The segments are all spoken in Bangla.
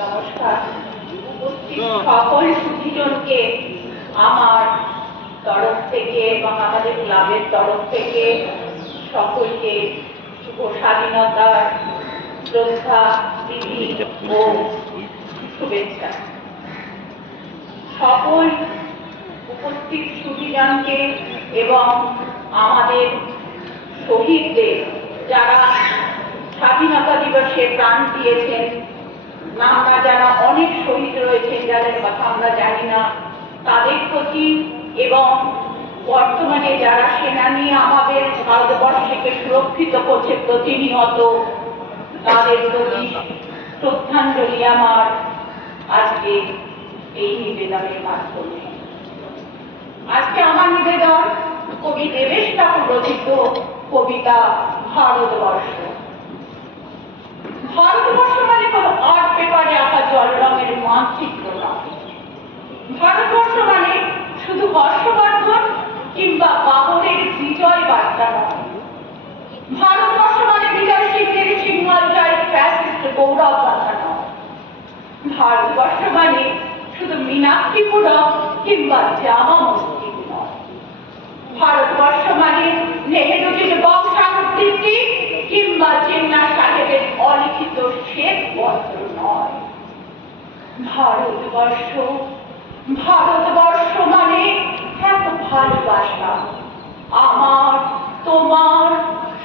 নমস্কার। উপস্থিত সকল সুধীজনকে আমার তরফ থেকে এবং আমাদের ক্লাবের তরফ থেকে সকলকে শুভ স্বাধীনতার শ্রদ্ধা, প্রীতি ও শুভেচ্ছা। সকল উপস্থিত সুধীজনকে এবং আমাদের শহীদদের, যারা স্বাধীনতা দিবসে প্রাণ দিয়েছেন, নাম না জানা অনেক শহীদ রয়েছেন যাদের কথা আমরা জানি না, তাদের প্রতি এবং বর্তমানে যারা সেনা নিয়ে আমাদের ভারতবর্ষকে সুরক্ষিত করছে প্রতিনিয়ত, তাদের প্রতি শ্রদ্ধাঞ্জলি আমার আজকে এই নিবেদনের মাধ্যমে। আজকে আমার নিবেদন কবি দেবেশ ঠাকুর রচিত কবিতা ভারতবর্ষ। ভারতবর্ষ মানে কোনো আর্ট পেপারে আঁকা জল রঙের মানচিত্র নয়। ভারতবর্ষ মানে শুধু হর্ষবর্ধন কিংবা বাবরের বিজয় বার্তা নয়। ভারতবর্ষ মানে বিজয় সিংহের সিংহল জয় ফ্যাসিস্ট গৌরব গাথা নয়। ভারতবর্ষ মানে শুধু মীনাক্ষীপুরম কিংবা জামা মসজিদ নয়। ভারতবর্ষ মানে নেহেরুজির বংশানুবৃত্তি কিংবা জিন্না সাহেবের অলিখিত শ্বেত পত্র নয়। ভারতবর্ষ ভারতবর্ষ মানে এক ভালোবাসা, আমার তোমার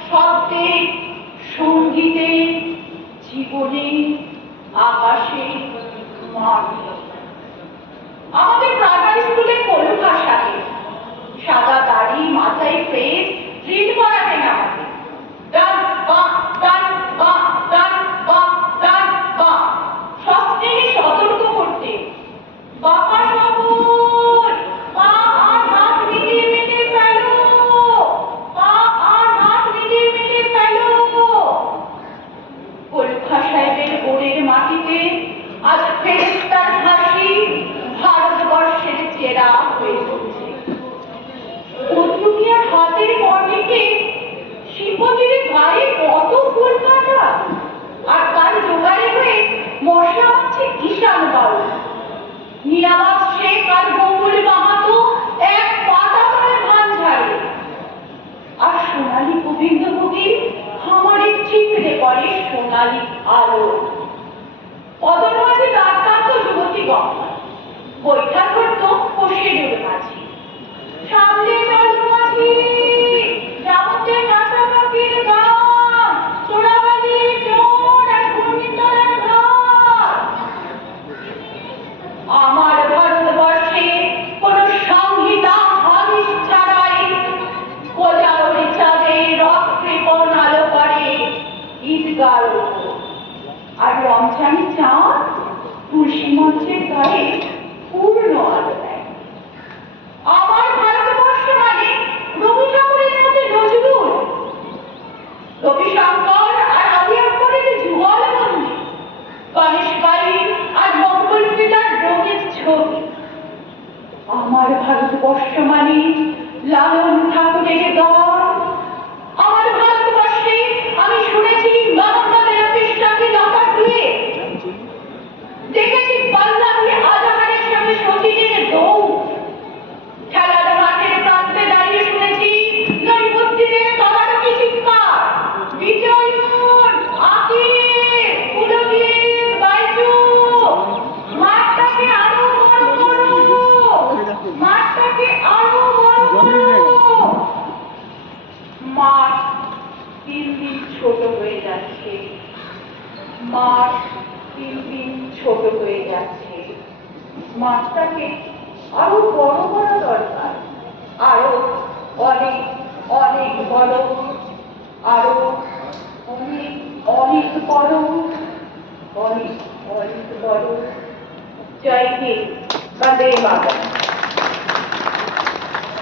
শব্দে, সঙ্গীতে, জীবনে, আকাশে, মাটি। আমাদের প্রাইমারি স্কুলে কোনো ভাষাকে সাদা দাড়ি, মাথায় ফ্রেজ, ড্রিল করাতেন আমাকে। ডান বা ডান বা ডান বা ডান বা সস্নেহে সতর্ক করতে, বাবা সবল, পা আর হাত মিলিয়ে মিলিয়ে ফেলো, পা আর হাত মিলিয়ে মিলিয়ে ফেলো। কলুখা সাহেবের গোড়ের মাটিতে আজ ফেরেশতার হাসি ভারতবর্ষের চেরা হয়ে চলছে। অদ্রুমিয়ার হাতের বর্ণিকে শিবমন্দিরের গায়ে কত ফুল কাটা, আর তার জোগাড়ে হয়ে মশলা মারছে ঈশান বাবু। নিয়ামত শেখ আর গঙ্গুল মাহাতো এক পাতা করে ধান ঝাড়ে, আর সোনালী গোবিন্দ কবির খামারে চিকড়ে পড়ে সোনালী আলো। পদর মাঝে দাঁত টানত যুবতী গঙ্গা, বৈঠা করত কষিডুর মাঝি। সামনে চল মাঝি, যাবতে কাঁচা পাখির গান, চোরাবালি চোর আর ঘূর্ণিতলার ঘাট। আমার ভারতবর্ষে কোন সংহিতা হাদিস ছাড়াই কোজাগরি চাঁদে রথ কৃপণ আলো করে ঈদগার, আর রমজানি চাঁদ তুলসী মঞ্চের গায়ে পূর্ণ আলো দেয়। আমার ভারতবর্ষ মানে রবি ঠাকুরের মধ্যে নজরুল, রবি শঙ্কর আর আদি আকবরের যুগলবন্দি, গণেশ বাড়ি আর মঙ্গল পিতার রঙের ছবি। আমার ভারতবর্ষ মানে লালন ঠাকুরের গান। আমার ভারতবর্ষে আমি শুনেছি মানবতার পৃষ্ঠাকে লতা দিয়ে, দেখেছি পাল্লা দিয়ে আজাহারের সঙ্গে সতীনের দৌড়, খেলার মাঠের প্রান্তে দাঁড়িয়ে শুনেছি নৈবুদ্দিনের তদারকি চিৎকার, বিজয় মোড়, আকিব, পুলকিত, বাইচু, মাঠটাকে আরো বড় করো, মাঠটাকে আরো বড় করো। মাঠ দিন দিন ছোট হয়ে যাচ্ছে, মাঠ দিন দিন ছোট হয়ে যাচ্ছে। মাঠটাকে আরো বড় করা দরকার, আরো অনেক অনেক বড়, আরো অনেক অনেক বড়, অনেক অনেক বড়। জয় হিন্দ, বন্দে মাতরম।